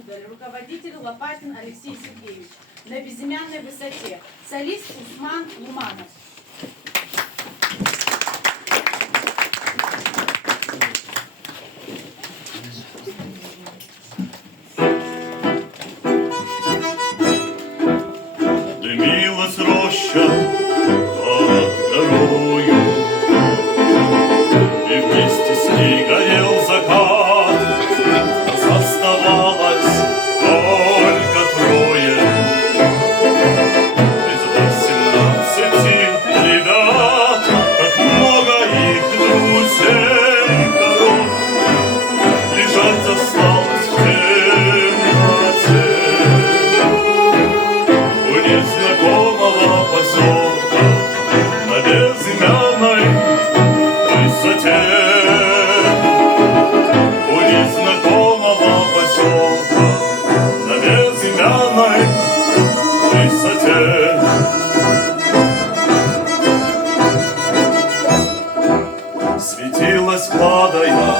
Сударь, руководитель Лопатин Алексей Сергеевич, на безымянной высоте, солист Усман Луманов. Дымилась роща под горою, и вместе с ней горел закат. Нас оставалось только трое из 18 ребят, как много их друзей коров. Лежать осталось в темноте у незнакомого поселка на безымянной высоте. У незнакомого поселка на безымянной высоте. Светилась, падая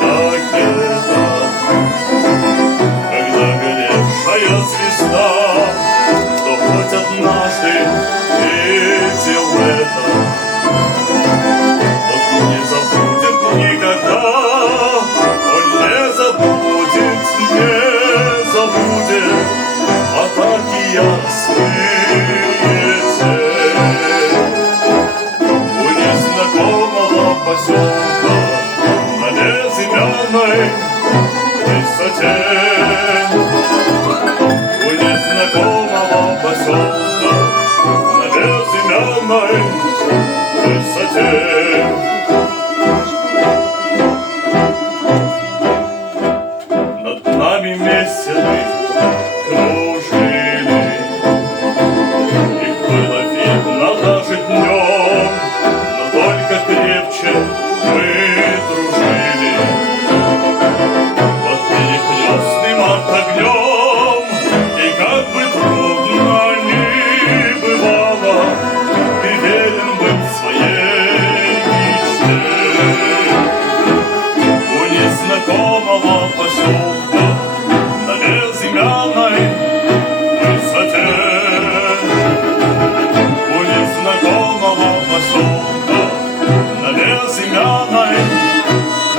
ракета, когда горевшая звезда, кто хоть однажды видел это, тот не забудет никогда. Он не забудет, не забудет атаки яростные те. У незнакомого поселка на безымянной высоте. У незнакомого поселка на безымянной высоте. Над нами месяцы кружили, их было видно даже днем, но только крепче мы дружили под перекрестным огнем. И как бы трудно ни бывало, ты верен был своей мечте. У незнакомого поселка на безымянной высоте. У незнакомого поселка на безымянной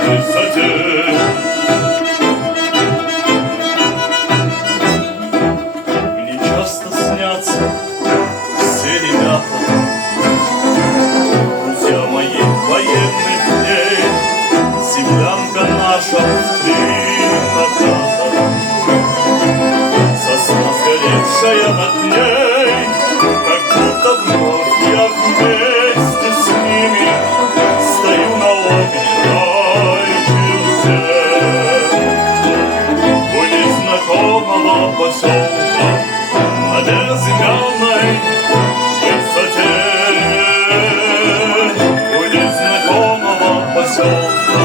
высоте. Мне часто снятся все ребята, друзья мои военных дней. Землянка наша винограда, сосна сгоревшая над ней, как будто вновь я вместе с ними стою на огненной черте. У незнакомого поселка на безымянной высоте. У незнакомого поселка